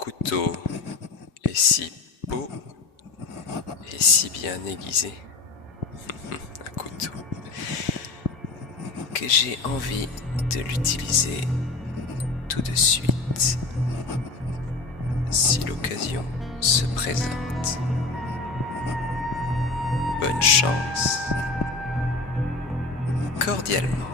couteau est si beau et si bien aiguisé, un couteau, que j'ai envie de l'utiliser tout de suite, si l'occasion se présente. Bonne chance, cordialement.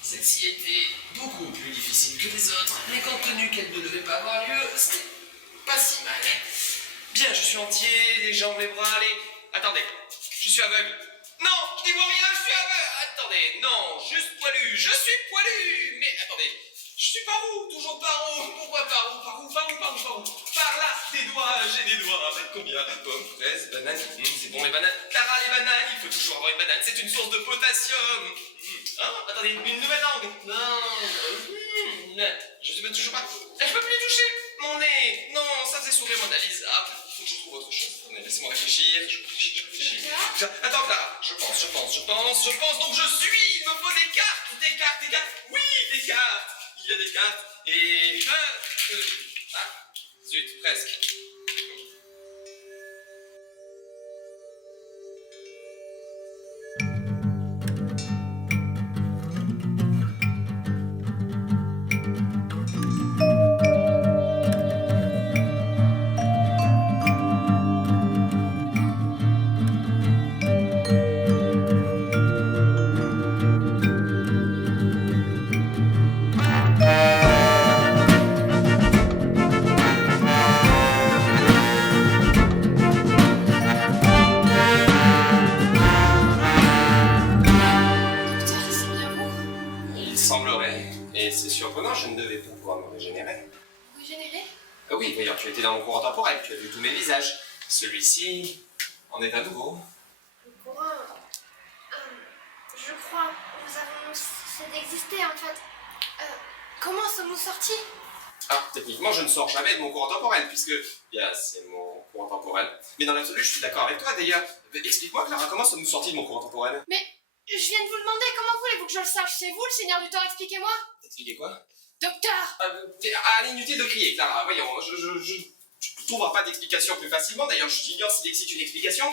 Celle-ci était beaucoup plus difficile que les autres, mais compte tenu qu'elle ne devait pas avoir lieu, c'était pas si mal. Bien, je suis entier, les jambes, les bras, allez. Attendez, je suis aveugle. Non, je n'y vois rien, je suis aveugle. Attendez, non, juste poilu, je suis poilu. Mais attendez, je suis par où? Toujours par où? Pourquoi par où? Par où? Par où? Par où? Par où? Par là, des doigts, j'ai des doigts. Avec combien? Pommes, fraises, bananes. C'est bon les bananes. Clara, les bananes, il faut toujours avoir une banane, c'est une source de potassium. Hein? Attendez, une nouvelle langue. Non. Je ne peux toujours pas. Je peux plus y toucher. Mon nez. Non, ça faisait sourire mon analyse. Ah, il faut que je trouve autre chose. Attendez, laissez-moi réfléchir. Je réfléchis. Attends, Clara. Je pense. Donc je suis. Il me faut des cartes. Des cartes. Oui, des cartes. Il y a des cartes. Et. Zut, presque. Il semblerait, et c'est surprenant, je ne devais pas pouvoir me régénérer. Régénérer? Oui, d'ailleurs, tu étais dans mon courant temporel, tu as vu tous mes visages. Celui-ci en est à nouveau. Le courant. Je crois. Nous avons cessé d'exister en fait. Comment sommes-nous sortis? Ah, techniquement, je ne sors jamais de mon courant temporel, puisque c'est mon courant temporel. Mais dans l'absolu, je suis d'accord avec toi, d'ailleurs. Explique-moi, Clara, comment sommes-nous sortis de mon courant temporel? Mais je viens de vous demander, comment voulez-vous que je le sache? C'est vous le Seigneur du temps, expliquez-moi. Expliquez quoi? Docteur! Inutile de crier, Clara, voyons, tu trouveras pas d'explication plus facilement, d'ailleurs, j'ignore s'il existe une explication,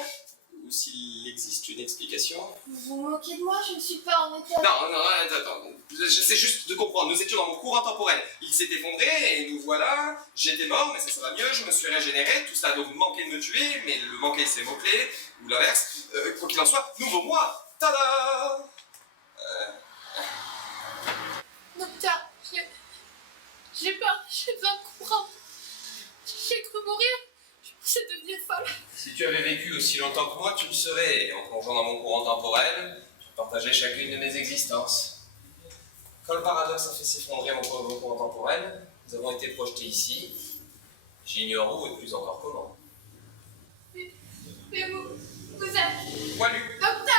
ou s'il existe une explication. Vous vous moquez de moi? Je ne suis pas en état... Non, attends, j'essaie juste de comprendre, nous étions dans mon courant temporel, il s'est effondré, et nous voilà, j'étais mort, mais ça va mieux, je me suis régénéré, tout ça a donc manqué de me tuer, mais le manquer c'est mot-clé, ou l'inverse, quoi qu'il en soit, nouveau moi, tada! Docteur, j'ai peur, j'ai besoin de comprendre. J'ai cru mourir, je pensais devenir folle. Si tu avais vécu aussi longtemps que moi, tu le serais. En plongeant dans mon courant temporel, je partageais chacune de mes existences. Quand le paradoxe a fait s'effondrer mon pauvre courant temporel, nous avons été projetés ici. J'ignore où et plus encore comment. Mais vous êtes... Poilu. Docteur!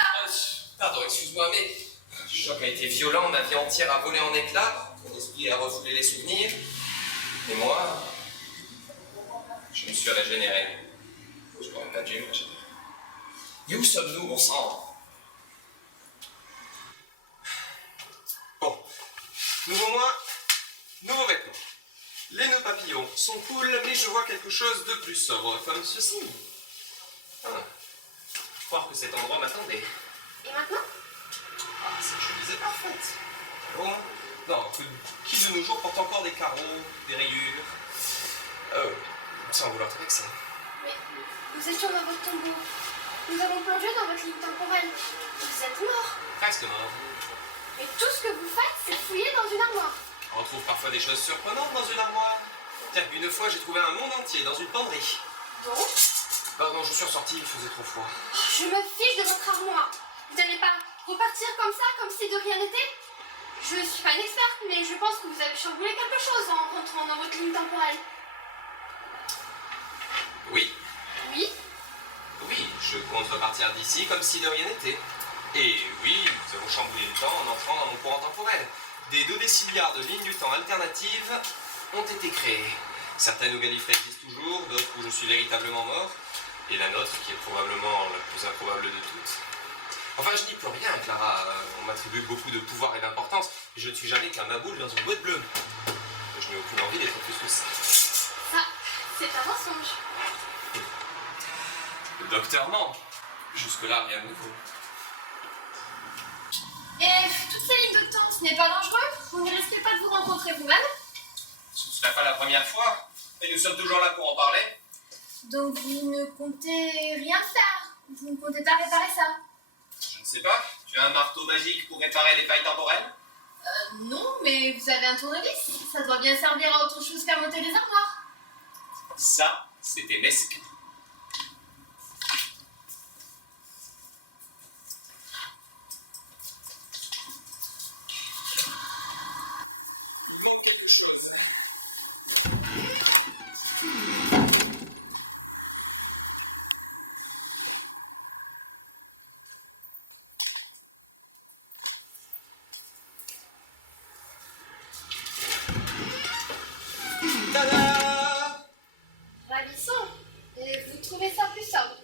Pardon, excuse-moi, mais le choc a été violent, ma vie entière a volé en éclats, mon esprit a refoulé les souvenirs. Et moi, je me suis régénéré. Je n'aurais pas dû me régénérer. Et où sommes-nous, bon sang? Bon, nouveau mois, nouveaux vêtements. Les nœuds papillons sont cool, mais je vois quelque chose de plus sobre, comme ceci. Croire que cet endroit m'attendait. Et maintenant? Ah, cette chemise est parfaite. Bon, non, qui de nos jours porte encore des carreaux, des rayures? Sans vouloir te vexer. Mais vous êtes sur votre tombeau. Nous avons plongé dans votre ligne temporelle. Vous êtes mort. Presque mort. Mais tout ce que vous faites, c'est fouiller dans une armoire. On retrouve parfois des choses surprenantes dans une armoire. Tiens, une fois, j'ai trouvé un monde entier dans une penderie. Donc, Pardon, je suis ressorti, il faisait trop froid. je me fiche de votre armoire. Vous n'allez pas repartir comme ça, comme si de rien n'était? Je suis pas une experte, mais je pense que vous avez chamboulé quelque chose en rentrant dans votre ligne temporelle. Oui, Oui? oui, je compte repartir d'ici comme si de rien n'était. Et oui, nous avons chamboulé le temps en entrant dans mon courant temporel. Des 2 décimilliards de lignes du temps alternatives ont été créées. Certaines où Gallifrey existe toujours, d'autres où je suis véritablement mort, et la nôtre qui est probablement la plus improbable de toutes. Enfin, je n'y peux rien, Clara. On m'attribue beaucoup de pouvoir et d'importance, et je ne suis jamais qu'un maboule dans une boîte bleue. Je n'ai aucune envie d'être plus que ça. Ça, c'est un mensonge. Le docteur ment. Jusque-là, rien de nouveau. Et toutes ces lignes de temps, ce n'est pas dangereux? Vous ne risquez pas de vous rencontrer vous-même? Ce ne serait pas la première fois, et nous sommes toujours là pour en parler. Donc vous ne comptez rien faire? Vous ne comptez pas réparer ça? Je ne sais pas, tu as un marteau magique pour réparer les failles temporelles? Non, mais vous avez un tournevis. Ça doit bien servir à autre chose qu'à monter des armoires. Ça, c'était mesquin. Il manque quelque chose. Tada! Ravissant. Et vous trouvez ça plus sobre?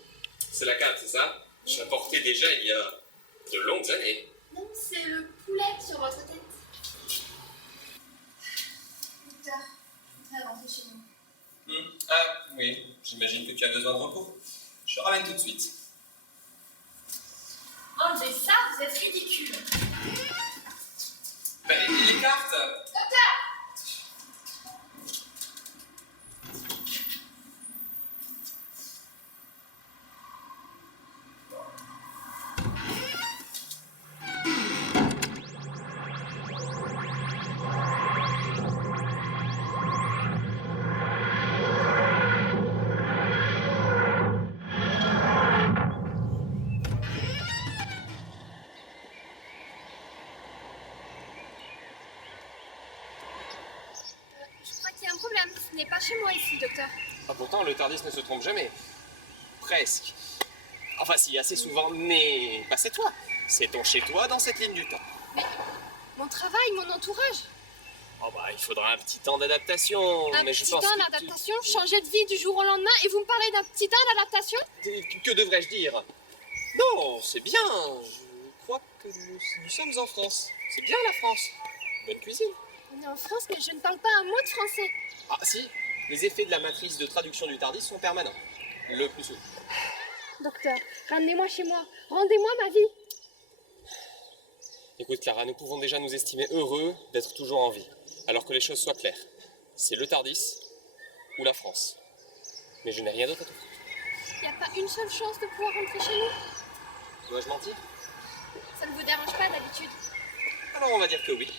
C'est la carte, c'est ça? Je l'ai porté déjà il y a de longues années. Non, c'est le poulet sur votre tête. Docteur, je voudrais rentrer chez nous. Ah, oui, j'imagine que tu as besoin de repos. Je te ramène tout de suite. Enlevez ça, vous êtes ridicule. Ben, les cartes! Docteur! Je crois qu'il y a un problème. Ce n'est pas chez moi ici, docteur. Ah, pourtant, le Tardis ne se trompe jamais. Presque. Enfin, si, assez souvent, mais pas c'est toi. C'est ton chez-toi dans cette ligne du temps. Mon travail, mon entourage. Oh bah, il faudra un petit temps d'adaptation. Un mais je petit pense temps que d'adaptation, changer de vie du jour au lendemain, et vous me parlez d'un petit temps d'adaptation? Que devrais-je dire? Non, c'est bien. Je crois que nous sommes en France. C'est bien la France. Bonne cuisine. On est en France, mais je ne parle pas un mot de français. Ah si, les effets de la matrice de traduction du Tardis sont permanents. Le plus souvent. Docteur, ramenez-moi chez moi. Rendez-moi ma vie. Écoute Clara, nous pouvons déjà nous estimer heureux d'être toujours en vie, alors que les choses soient claires. C'est le Tardis ou la France. Mais je n'ai rien d'autre à t'offrir. Il n'y a pas une seule chance de pouvoir rentrer chez nous? Dois-je mentir? Ça ne vous dérange pas d'habitude? Alors on va dire que oui.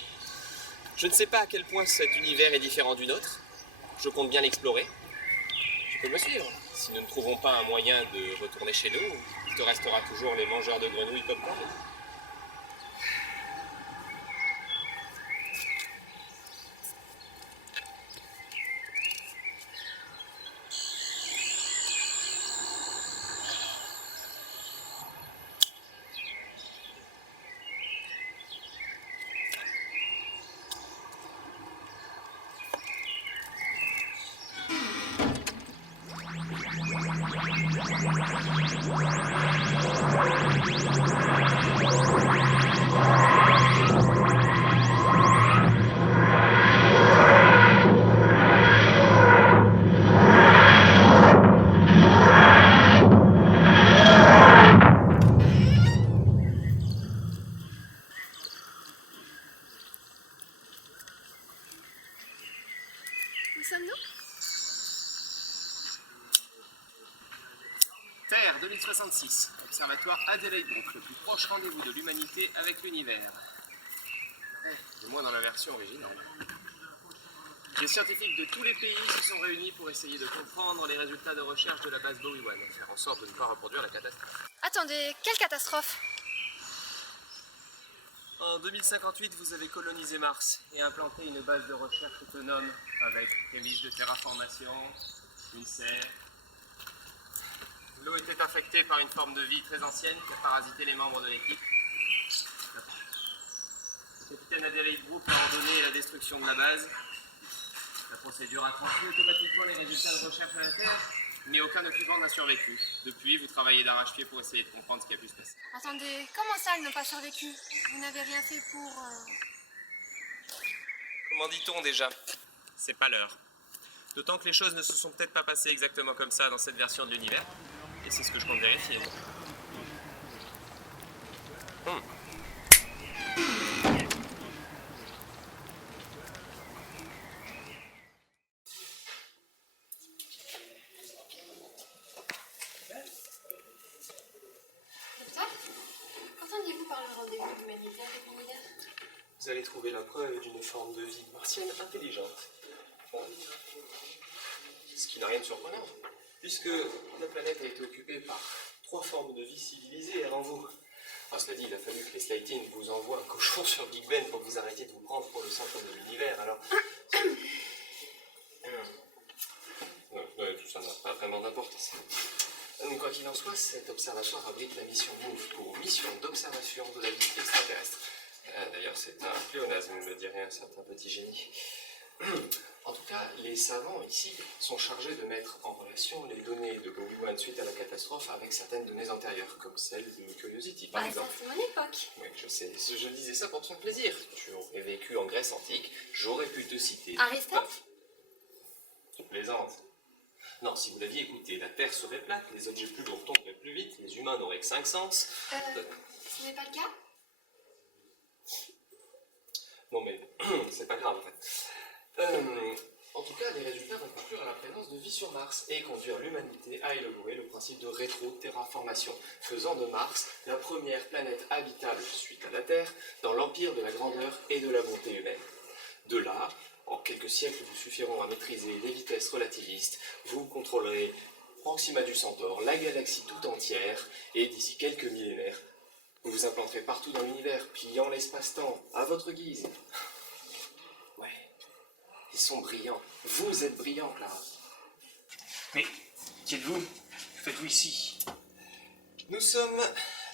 Je ne sais pas à quel point cet univers est différent du nôtre. Je compte bien l'explorer. Tu peux me suivre. Si nous ne trouvons pas un moyen de retourner chez nous, il te restera toujours les mangeurs de grenouilles popcorn. Où sommes-nous? Terre 2066, observatoire Adelaide Group, le plus proche rendez-vous de l'humanité avec l'univers. Du moins dans la version originale. Les scientifiques de tous les pays se sont réunis pour essayer de comprendre les résultats de recherche de la base Bowie-One et faire en sorte de ne pas reproduire la catastrophe. Attendez, quelle catastrophe? En 2058, vous avez colonisé Mars et implanté une base de recherche autonome avec prémices de terraformation, une serre. L'eau était infectée par une forme de vie très ancienne qui a parasité les membres de l'équipe. Le capitaine Adelaide Group a ordonné la destruction de la base. La procédure a transmis automatiquement les résultats de recherche à la Terre, mais aucun occupant n'a survécu. Depuis, vous travaillez d'arrache-pied pour essayer de comprendre ce qui a pu se passer. Attendez, comment ça, ils n'ont pas survécu? Vous n'avez rien fait pour... Comment dit-on déjà? C'est pas l'heure. D'autant que les choses ne se sont peut-être pas passées exactement comme ça dans cette version de l'univers. Et c'est ce que je compte vérifier. Docteur, qu'entendez-vous par le rendez-vous de l'humanité avec l'univers? Vous allez trouver la preuve d'une forme de vie martienne intelligente. Ce qui n'a rien de surprenant, puisque la planète a été occupée par 3 formes de vie civilisées avant vous. Enfin, cela dit, il a fallu que les Slaytines vous envoient un cochon sur Big Ben pour que vous arrêtiez de vous prendre pour le centre de l'univers, alors... tout ça n'a pas vraiment d'importance. Quoi qu'il en soit, cet observatoire abrite la mission MOVE pour mission d'observation de la vie extraterrestre. D'ailleurs, c'est un pléonasme, me dirait un certain petit génie. En tout cas, les savants ici sont chargés de mettre en relation les données de Bowie-One suite à la catastrophe avec certaines données antérieures, comme celles de Curiosity, par exemple. Ça, c'est mon époque. Oui, je sais, je disais ça pour te faire plaisir. Tu aurais vécu en Grèce antique, j'aurais pu te citer... Aristote? Tu plaisantes. Non, si vous l'aviez écouté, la Terre serait plate, les objets plus lourds tomberaient plus vite, les humains n'auraient que 5 sens. Ce n'est pas le cas? Non mais, c'est pas grave en fait. En tout cas, les résultats vont conclure à la présence de vie sur Mars et conduire l'humanité à élaborer le principe de rétro-terraformation, faisant de Mars la première planète habitable suite à la Terre dans l'empire de la grandeur et de la bonté humaine. De là, en quelques siècles vous suffiront à maîtriser les vitesses relativistes, vous contrôlerez Proxima du Centaure, la galaxie tout entière, et d'ici quelques millénaires, vous vous implanterez partout dans l'univers, pliant l'espace-temps, à votre guise. Ouais, ils sont brillants. Vous êtes brillants, Clara. Mais qui êtes-vous? Que faites-vous ici? Nous sommes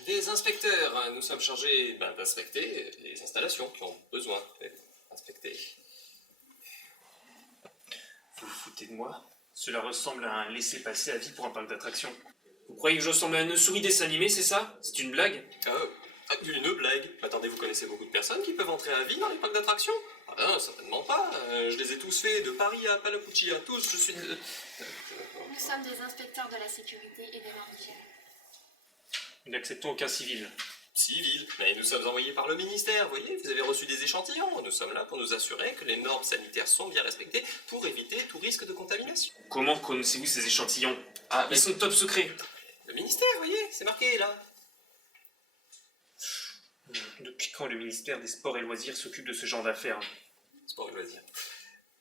des inspecteurs. Nous sommes chargés d'inspecter les installations qui ont besoin d'être inspectées. Vous vous foutez de moi? Cela ressemble à un laissez-passer à vie pour un parc d'attractions. Vous croyez que je ressemble à une souris dessin animé, c'est ça? C'est une blague? Une blague? Attendez, vous connaissez beaucoup de personnes qui peuvent entrer à vie dans les parcs d'attractions? Ah non, certainement pas. Je les ai tous faits, de Paris à Palapuccia, tous. Je suis... Nous sommes des inspecteurs de la sécurité et des normes d'hygiène. Nous n'acceptons aucun civil. Civil, mais nous sommes envoyés par le ministère, vous voyez, vous avez reçu des échantillons. Nous sommes là pour nous assurer que les normes sanitaires sont bien respectées pour éviter tout risque de contamination. Comment connaissez-vous ces échantillons? Ils sont top secrets. Le ministère, vous voyez, c'est marqué là. Depuis quand le ministère des Sports et Loisirs s'occupe de ce genre d'affaires? Sport et loisirs.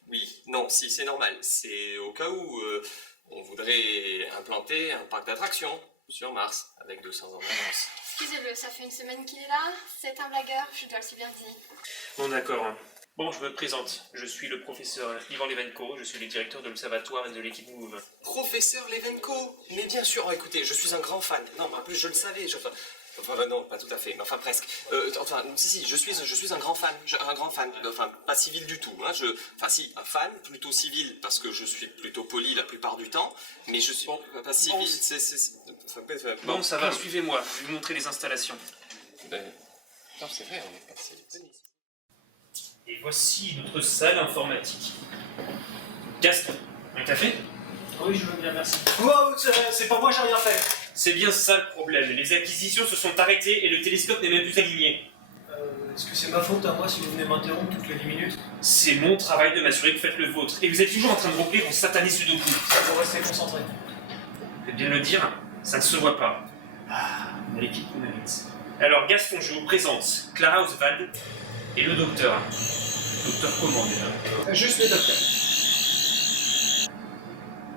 Oui, non, si, c'est normal. C'est au cas où on voudrait implanter un parc d'attractions sur Mars avec 200 ans d'avance. Excusez-le, ça fait une semaine qu'il est là. C'est un blagueur, je dois le subvertir. Bon, d'accord. Bon, je me présente. Je suis le professeur Ivan Levenko. Je suis le directeur de l'observatoire et de l'équipe MOVE. Professeur Levenko? Mais bien sûr, écoutez, je suis un grand fan. Non, mais en plus, je le savais. Enfin, non, pas tout à fait, mais enfin presque. Enfin, si, je suis un grand fan, enfin, pas civil du tout. Hein, enfin, si, un fan, plutôt civil, parce que je suis plutôt poli la plupart du temps, mais je suis pas civil, Bon, ça va, suivez-moi, je vais vous montrer les installations. Non, c'est vrai, on est passé. Et voici notre salle informatique. Gaston, on t'a fait? Oui, je veux bien, merci. Wow, c'est pas moi, j'ai rien fait. C'est bien ça le problème, les acquisitions se sont arrêtées et le télescope n'est même plus aligné. Est-ce que c'est ma faute à moi si vous venez m'interrompre toutes les 10 minutes? C'est mon travail de m'assurer que vous faites le vôtre, et vous êtes toujours en train de remplir vos satanés sudoku. Ça pour rester concentré. Faites bien le dire, ça ne se voit pas. Ah, on a l'équipe qu'on invite. Alors Gaston, je vous présente Clara Oswald et le docteur. Docteur comment déjà? Juste le docteur.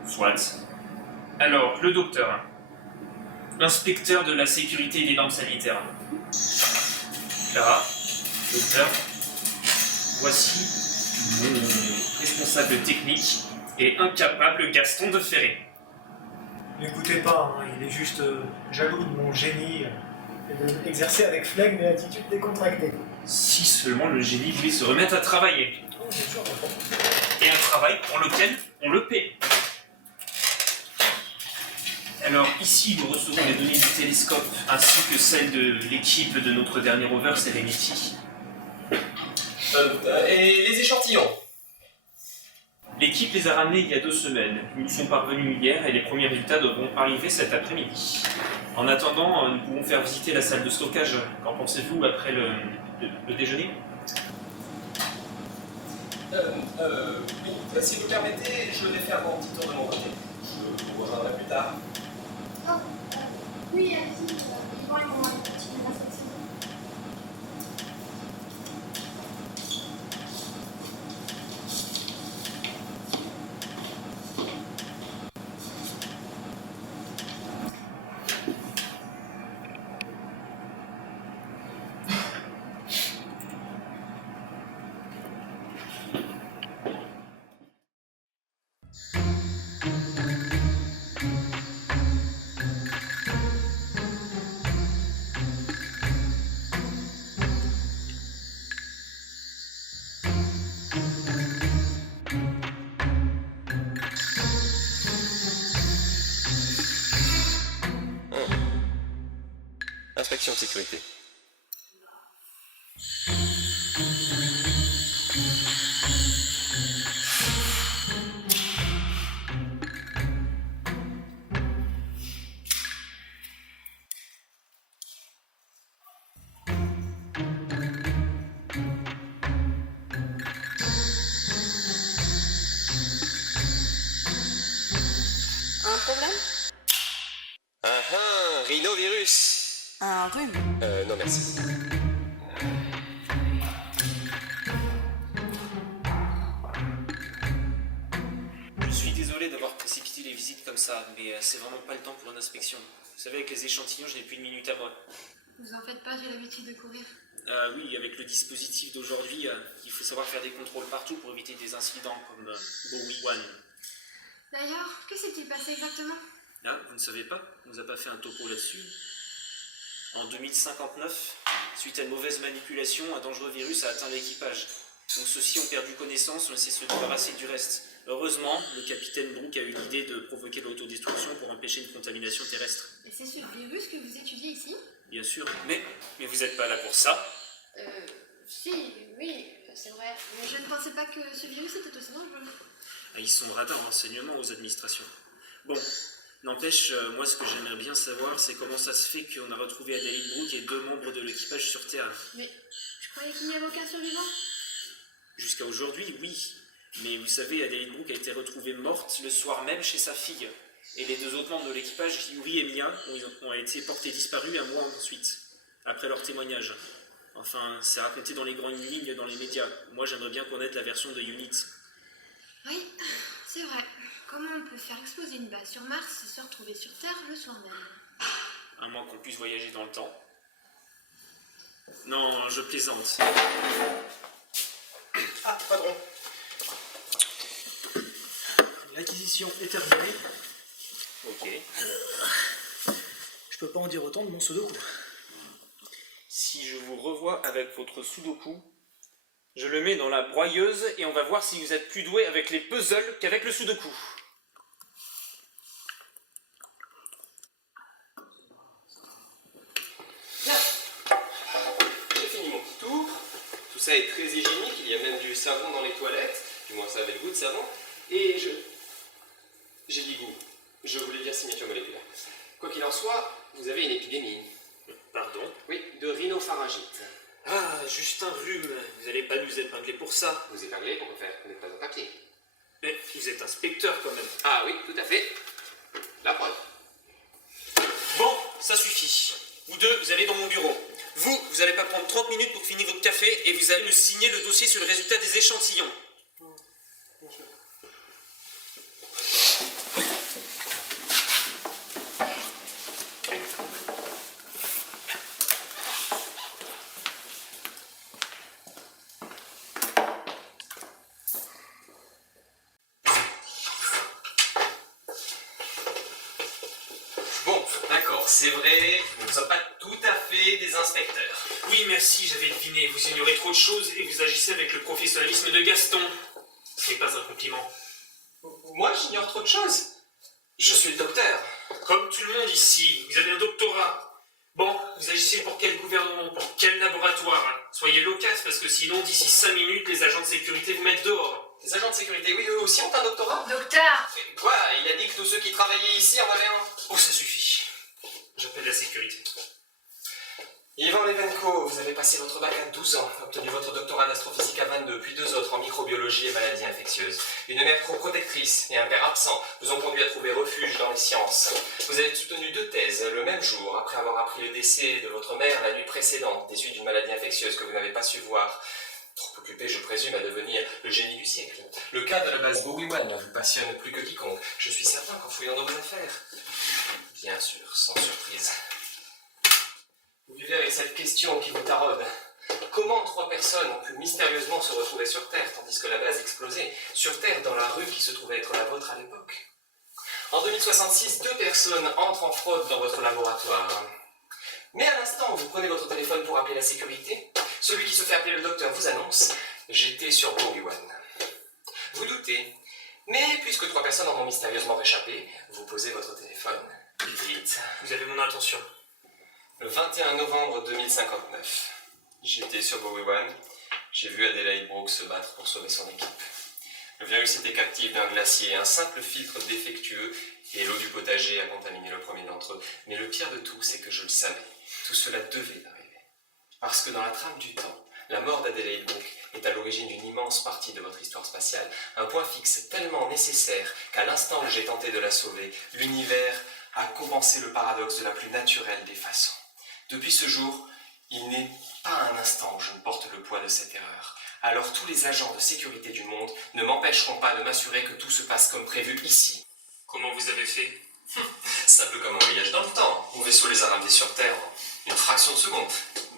Soit. Alors, le docteur. L'inspecteur de la sécurité des normes sanitaires. Clara, docteur. Voici mon responsable technique et incapable Gaston de Ferré. N'écoutez pas, hein, il est juste jaloux de mon génie et de l'exercer avec flegme et attitude décontractée. Si seulement le génie voulait se remettre à travailler. Oh, bien sûr, Et un travail pour lequel on le paie. Alors ici, nous recevons les données du télescope ainsi que celles de l'équipe de notre dernier rover Serenity. Et les échantillons? L'équipe les a ramenés il y a 2 semaines. Ils nous sont parvenus hier et les premiers résultats devront arriver cet après-midi. En attendant, nous pouvons faire visiter la salle de stockage. Qu'en pensez-vous après le déjeuner? Si vous permettez, je vais faire mon petit tour de mon côté. Je vous rejoindrai plus tard. Oh, oui, allez-y. Ils vont continuer la section. Inspection de sécurité. Un problème? Rhinovirus. Un rhume. Non merci. Je suis désolé d'avoir précipité les visites comme ça, mais c'est vraiment pas le temps pour une inspection. Vous savez, avec les échantillons, je n'ai plus une minute à moi. Vous en faites pas, j'ai l'habitude de courir. Oui, avec le dispositif d'aujourd'hui, il faut savoir faire des contrôles partout pour éviter des incidents comme Bowie One. D'ailleurs, que s'est-il passé exactement? Ah, vous ne savez pas? On nous a pas fait un topo là-dessus? En 2059, suite à une mauvaise manipulation, un dangereux virus a atteint l'équipage. Donc ceux-ci ont perdu connaissance, ont essayé de se débarrasser du reste. Heureusement, le capitaine Brooke a eu l'idée de provoquer l'autodestruction pour empêcher une contamination terrestre. Et c'est ce virus que vous étudiez ici? Bien sûr, mais vous n'êtes pas là pour ça. Si, oui, c'est vrai. Mais je ne pensais pas que ce virus était aussi dangereux. Ils sont radins en renseignement aux administrations. Bon, n'empêche, moi ce que j'aimerais bien savoir, c'est comment ça se fait qu'on a retrouvé Adélie Brooke et 2 membres de l'équipage sur Terre. Mais je croyais qu'il n'y avait aucun survivant. Jusqu'à aujourd'hui, oui. Mais vous savez, Adélie Brooke a été retrouvée morte le soir même chez sa fille. Et les 2 autres membres de l'équipage, Yuri et Mia, ont été portés disparus un mois ensuite, après leur témoignage. Enfin, c'est raconté dans les grandes lignes dans les médias. Moi, j'aimerais bien connaître la version de Unit. Oui, c'est vrai. Comment on peut faire exploser une base sur Mars et se retrouver sur Terre le soir même? À moins qu'on puisse voyager dans le temps. Non, je plaisante. Ah, padron. L'acquisition est terminée. Ok. Je peux pas en dire autant de mon sudoku. si je vous revois avec votre sudoku, je le mets dans la broyeuse et on va voir si vous êtes plus doué avec les puzzles qu'avec le sudoku. Bien. J'ai fini mon petit tour. Tout ça est très hygiénique. Il y a même du savon dans les toilettes. Du moins, ça avait le goût de savon. Et j'ai dit goût. Je voulais dire signature moléculaire. Quoi qu'il en soit, vous avez une épidémie. Pardon? Oui, de rhinopharyngite. Ah, juste un rhume. Vous n'allez pas nous épingler pour ça. Vous épinglez, pourquoi faire? Vous n'êtes pas un papier. Mais vous êtes inspecteur quand même. Ah oui, tout à fait. La preuve. Bon, ça suffit. Vous deux, vous allez dans mon bureau. Vous allez pas prendre 30 minutes pour finir votre café et vous allez me signer le dossier sur le résultat des échantillons. Bon, d'accord, c'est vrai, nous ne sommes pas tout à fait des inspecteurs. Oui, merci, j'avais deviné. Vous ignorez trop de choses et vous agissez avec le professionnalisme de Gaston. Ce n'est pas un compliment. Moi, j'ignore trop de choses. Je suis le docteur. Comme tout le monde ici, vous avez un doctorat. Bon, vous agissez pour quel gouvernement, pour quel laboratoire, hein? Soyez loquace parce que sinon, d'ici 5 minutes, les agents de sécurité vous mettent dehors. Les agents de sécurité, oui, eux aussi ont un doctorat. Docteur, Quoi? Il a dit que tous ceux qui travaillaient ici en avaient un. Oh, ça suffit. J'appelle la sécurité. Yvan Levenko, vous avez passé votre bac à 12 ans, obtenu votre doctorat d'astrophysique à 22, puis 2 autres en microbiologie et maladies infectieuses. Une mère trop protectrice et un père absent vous ont conduit à trouver refuge dans les sciences. Vous avez soutenu 2 thèses le même jour, après avoir appris le décès de votre mère la nuit précédente, des suites d'une maladie infectieuse que vous n'avez pas su voir. Trop occupé, je présume, à devenir le génie du siècle. Le cas de la base Bowie-One vous passionne plus que quiconque. Je suis certain qu'en fouillant dans vos affaires. Bien sûr, sans surprise. Vous vivez avec cette question qui vous taraude. Comment 3 personnes ont pu mystérieusement se retrouver sur Terre tandis que la base explosait? Sur Terre, dans la rue qui se trouvait être la vôtre à l'époque. En 2066, 2 personnes entrent en fraude dans votre laboratoire. Mais à l'instant où vous prenez votre téléphone pour appeler la sécurité, celui qui se fait appeler le docteur vous annonce « J'étais sur Bowie-One ». Vous doutez, mais puisque 3 personnes en ont mystérieusement réchappé, vous posez votre téléphone. Vite. Vous avez mon attention. Le 21 novembre 2059, j'étais sur Bowie-One, j'ai vu Adelaide Brooks se battre pour sauver son équipe. Le virus était captif d'un glacier, un simple filtre défectueux, et l'eau du potager a contaminé le premier d'entre eux. Mais le pire de tout, c'est que je le savais. Tout cela devait arriver. Parce que dans la trame du temps, la mort d'Adelaide Brooks est à l'origine d'une immense partie de votre histoire spatiale. Un point fixe tellement nécessaire qu'à l'instant où j'ai tenté de la sauver, l'univers a compensé le paradoxe de la plus naturelle des façons. Depuis ce jour, il n'est pas un instant où je ne porte le poids de cette erreur. Alors tous les agents de sécurité du monde ne m'empêcheront pas de m'assurer que tout se passe comme prévu ici. Comment vous avez fait? Simple comme un voyage dans le temps. Mon vaisseau les a ramenés sur Terre en une fraction de seconde.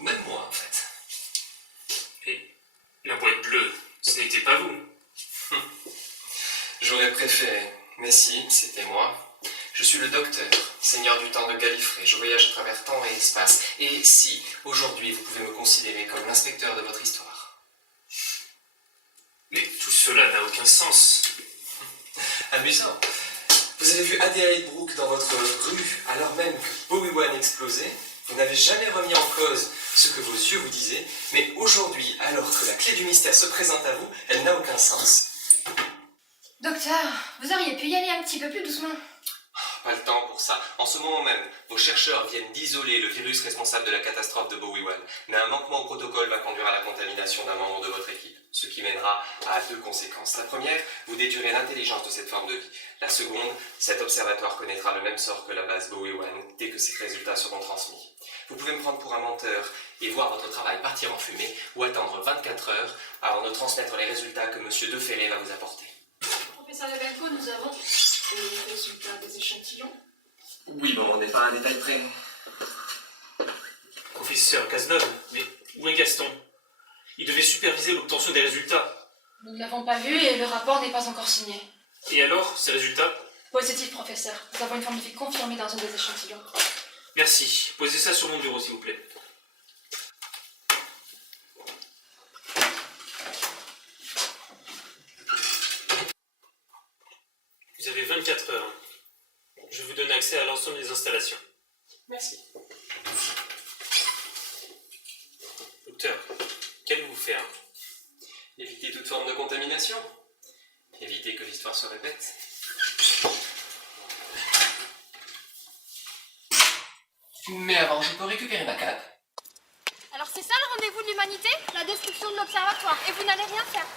Même moi, en fait. Et la boîte bleue, ce n'était pas vous? J'aurais préféré, mais si, c'était moi. Je suis le docteur, seigneur du temps de Gallifrey. Je voyage à travers temps et espace. Et si, aujourd'hui, vous pouvez me considérer comme l'inspecteur de votre histoire. Mais tout cela n'a aucun sens. Amusant. Vous avez vu Adelaide Brooks dans votre rue, alors même que Bowie-One explosait. Vous n'avez jamais remis en cause ce que vos yeux vous disaient. Mais aujourd'hui, alors que la clé du mystère se présente à vous, elle n'a aucun sens. docteur, vous auriez pu y aller un petit peu plus doucement. Pas le temps pour ça. En ce moment même, vos chercheurs viennent d'isoler le virus responsable de la catastrophe de Bowie-One. Mais un manquement au protocole va conduire à la contamination d'un membre de votre équipe. Ce qui mènera à 2 conséquences. La première, vous déduirez l'intelligence de cette forme de vie. La seconde, cet observatoire connaîtra le même sort que la base Bowie-One dès que ses résultats seront transmis. Vous pouvez me prendre pour un menteur et voir votre travail partir en fumée ou attendre 24 heures avant de transmettre les résultats que M. Deferré va vous apporter. Professeur Levenko, nous avons les résultats des échantillons. Oui, bon, on n'est pas à un détail près. Professeur Cazeneuve, mais où est Gaston? Il devait superviser l'obtention des résultats. Nous ne l'avons pas vu et le rapport n'est pas encore signé. Et alors, ces résultats? Positif, professeur. Nous avons une forme de vie confirmée dans un des échantillons. Merci. Posez ça sur mon bureau, s'il vous plaît. installations. Merci. Docteur, qu'allez-vous faire? Éviter toute forme de contamination. Éviter que l'histoire se répète. Mais avant, je peux récupérer ma cape. Alors c'est ça le rendez-vous de l'humanité? La destruction de l'observatoire. Et vous n'allez rien faire.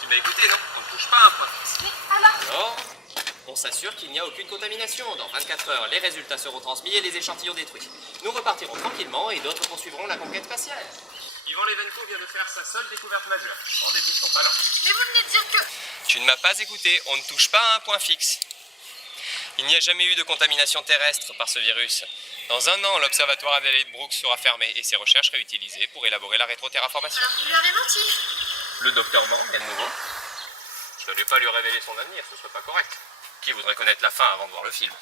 Tu m'as écouté, non? On ne touche pas à un point fixe. Mais alors? Alors, on s'assure qu'il n'y a aucune contamination. Dans 24 heures, les résultats seront transmis et les échantillons détruits. Nous repartirons tranquillement et d'autres poursuivront la conquête spatiale. Yvan Levenko vient de faire sa seule découverte majeure, en dépit de son talent. Mais vous venez de dire que... Tu ne m'as pas écouté, on ne touche pas à un point fixe. Il n'y a jamais eu de contamination terrestre par ce virus. Dans un an, l'observatoire Adelaide Brooks sera fermé et ses recherches réutilisées pour élaborer la rétroterraformation. Alors vous lui avez menti. Le docteur Bang est nouveau. Je ne vais pas lui révéler son avenir, ce serait pas correct. Qui voudrait connaître la fin avant de voir le film?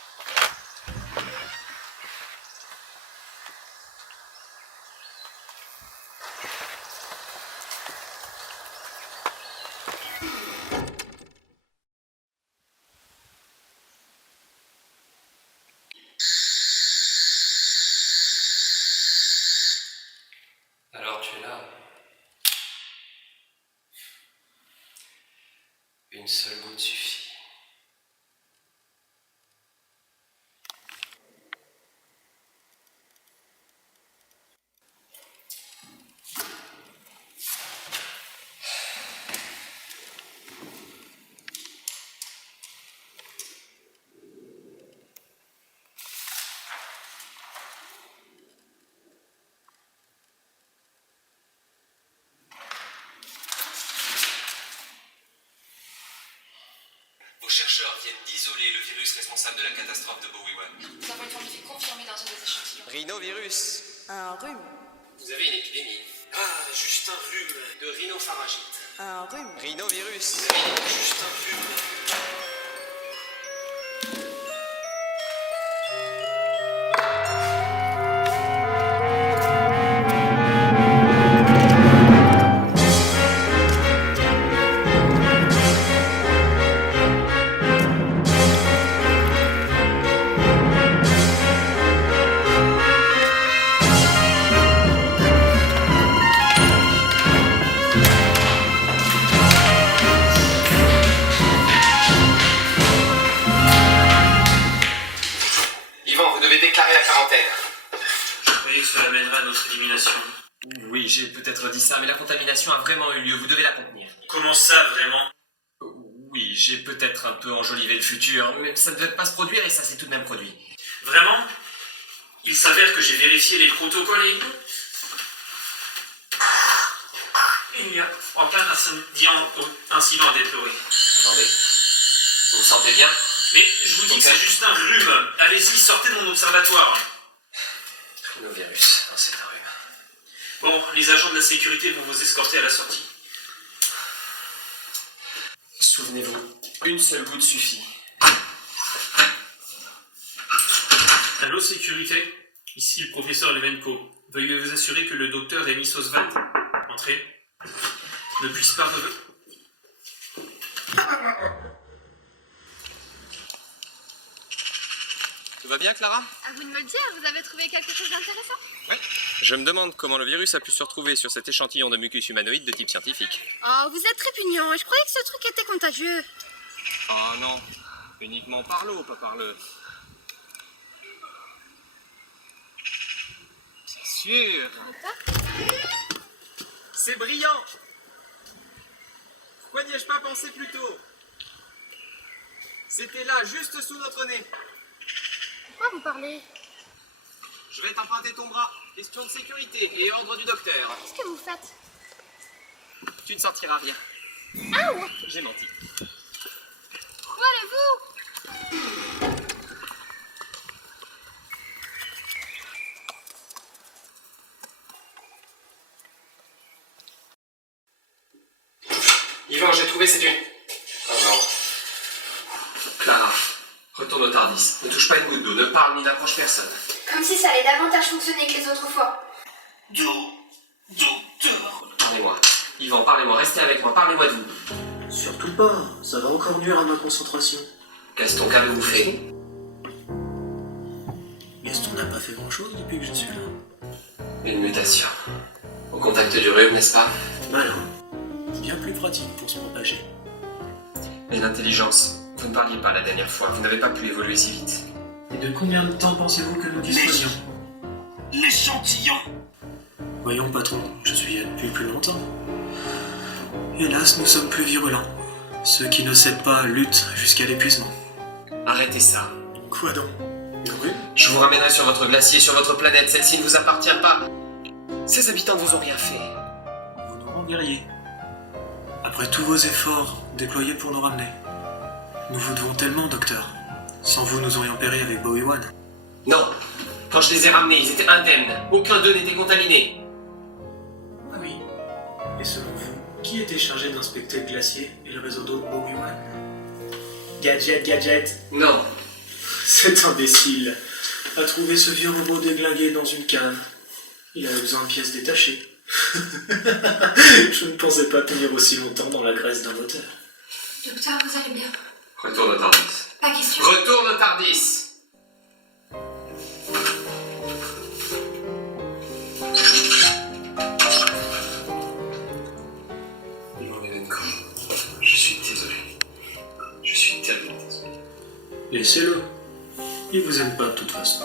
Alors tu es là. Une seule goutte suffit. Vos chercheurs viennent d'isoler le virus responsable de la catastrophe de Bowie 1. Nous avons une forme confirmée dans un des échantillons. Rhinovirus. Un rhume. Vous avez une épidémie. Ah, juste un rhume. De rhinopharyngite. Un rhume. Rhinovirus. Juste un rhume. Yvan, vous devez déclarer la quarantaine. Je croyais que cela mènerait à notre élimination. Oui, j'ai peut-être dit ça, mais la contamination a vraiment eu lieu, vous devez la contenir. Comment ça, vraiment? Oui, j'ai peut-être un peu enjolivé le futur, mais ça ne devait pas se produire et ça s'est tout de même produit. Vraiment? Il s'avère que j'ai vérifié les protocoles et... Il n'y a aucun incident à déplorer. Attendez, vous vous sentez bien? Mais je vous dis que c'est juste un rhume. Allez-y, sortez de mon observatoire. Rhinovirus, non, c'est un rhume. Bon, les agents de la sécurité vont vous escorter à la sortie. Souvenez-vous, une seule goutte suffit. Allô, sécurité? Ici le professeur Levenko. Veuillez vous assurer que le docteur Amy Oswald, entrez, ne puisse pas revenir. Tout va bien, Clara? À vous de me le dire, vous avez trouvé quelque chose d'intéressant? Je me demande comment le virus a pu se retrouver sur cet échantillon de mucus humanoïde de type scientifique. Oh, vous êtes répugnant. Je croyais que ce truc était contagieux. Oh non, uniquement par l'eau, pas par le... C'est sûr. C'est brillant. Pourquoi n'y ai-je pas pensé plus tôt? C'était là, juste sous notre nez. Pourquoi vous parlez? Je vais t'emprunter ton bras. Question de sécurité et ordre du docteur. Qu'est-ce que vous faites? Tu ne sortiras rien. Ah ouais. J'ai menti. Où allez-vous? Yvan, j'ai trouvé cette une. Oh non. Clara, retourne au Tardis. Ne touche pas une goutte d'eau, ne parle ni n'approche personne. Comme si ça allait davantage fonctionner que les autres fois. Docteur. Parlez-moi. Yvan, parlez-moi, restez avec moi, parlez-moi de vous. Surtout pas, ça va encore nuire à ma concentration. Gaston, qu'avez-vous fait? Gaston n'a pas fait grand-chose depuis que je suis là. Une mutation. Au contact du rhume, n'est-ce pas? Malin. Bien plus pratique pour se propager. Et l'intelligence? Vous ne parliez pas la dernière fois, vous n'avez pas pu évoluer si vite. Et de combien de temps pensez-vous que nous disposions? L'échantillon! Voyons, patron, je suis là depuis plus longtemps. Hélas, nous sommes plus virulents. Ceux qui ne cèdent pas luttent jusqu'à l'épuisement. Arrêtez ça. Quoi donc? Le rhume? Je vous ramènerai sur votre glacier, sur votre planète, celle-ci ne vous appartient pas. Ces habitants ne vous ont rien fait. Vous nous renverriez. Après tous vos efforts déployés pour nous ramener. Nous vous devons tellement, docteur. Sans vous, nous aurions péri avec Bowie One. Non. Quand je les ai ramenés, ils étaient indemnes. Aucun d'eux n'était contaminé. Ah oui. Et selon vous, qui était chargé d'inspecter le glacier et le réseau d'eau de Bowie One? Gadget. Non. Cet imbécile a trouvé ce vieux robot déglingué dans une cave. Il avait besoin de pièces détachées. Je ne pensais pas tenir aussi longtemps dans la graisse d'un moteur. Docteur, vous allez bien? Retourne au Tardis. Pas question. Retourne au Tardis. Je suis désolé. Je suis tellement désolé. Laissez-le. Il vous aime pas de toute façon.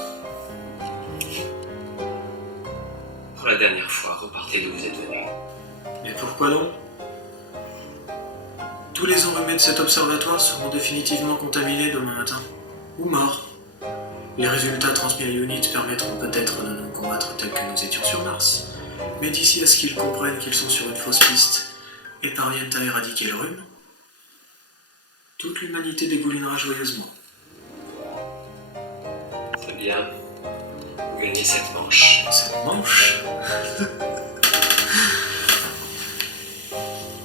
Pour la dernière fois, repartez d'où vous êtes venu. Mais pourquoi non? Tous les enrhumés de cet observatoire seront définitivement contaminés demain matin. Ou morts. Les résultats transmis à UNIT permettront peut-être de nous combattre tels que nous étions sur Mars. Mais d'ici à ce qu'ils comprennent qu'ils sont sur une fausse piste et parviennent à éradiquer le rhume, toute l'humanité dégoulinera joyeusement. Très bien. Vous gagnez cette manche. Cette manche?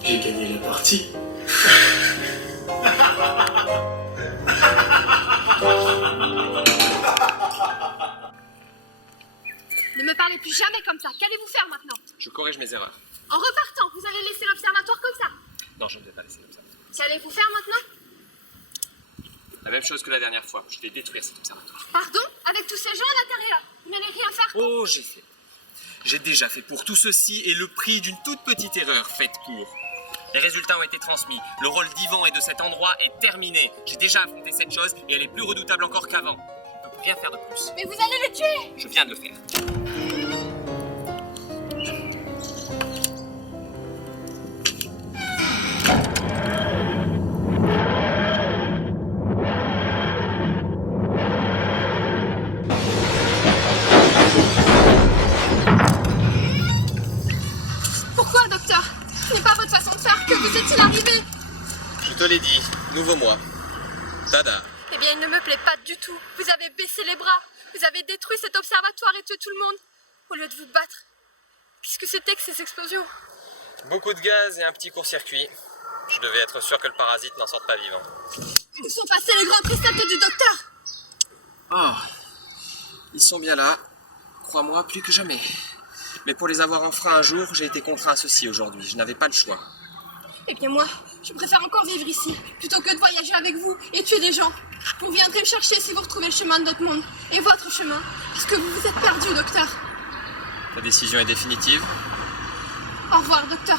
J'ai gagné la partie. Ne me parlez plus jamais comme ça. Qu'allez-vous faire maintenant? Je corrige mes erreurs. En repartant, vous allez laisser l'observatoire comme ça. Non, je ne vais pas laisser comme ça. Qu'allez-vous faire maintenant? La même chose que la dernière fois. Je vais détruire cet observatoire. Pardon? Avec tous ces gens à l'intérieur, vous n'allez rien faire? Oh, j'ai fait. J'ai déjà fait pour tout ceci et le prix d'une toute petite erreur faite pour. Les résultats ont été transmis. Le rôle d'Ivan et de cet endroit est terminé. J'ai déjà affronté cette chose et elle est plus redoutable encore qu'avant. Je ne peux rien faire de plus. Mais vous allez le tuer! Je viens de le faire. Pourquoi, docteur? Ce n'est pas votre façon de faire. Que vous est-il arrivé? Je te l'ai dit. Nouveau mois. Tada. Eh bien, il ne me plaît pas du tout. Vous avez baissé les bras. Vous avez détruit cet observatoire et tué tout le monde. Au lieu de vous battre. Qu'est-ce que c'était que ces explosions? Beaucoup de gaz et un petit court-circuit. Je devais être sûr que le parasite n'en sorte pas vivant. Où sont passés les grands préceptes du docteur? Oh, ils sont bien là. Crois-moi, plus que jamais. Mais pour les avoir enfreints un jour, j'ai été contraint à ceci aujourd'hui. Je n'avais pas le choix. Eh bien moi, je préfère encore vivre ici, plutôt que de voyager avec vous et tuer des gens. Vous viendrez me chercher si vous retrouvez le chemin de notre monde, et votre chemin, puisque vous vous êtes perdu, docteur. Ta décision est définitive? Au revoir, docteur.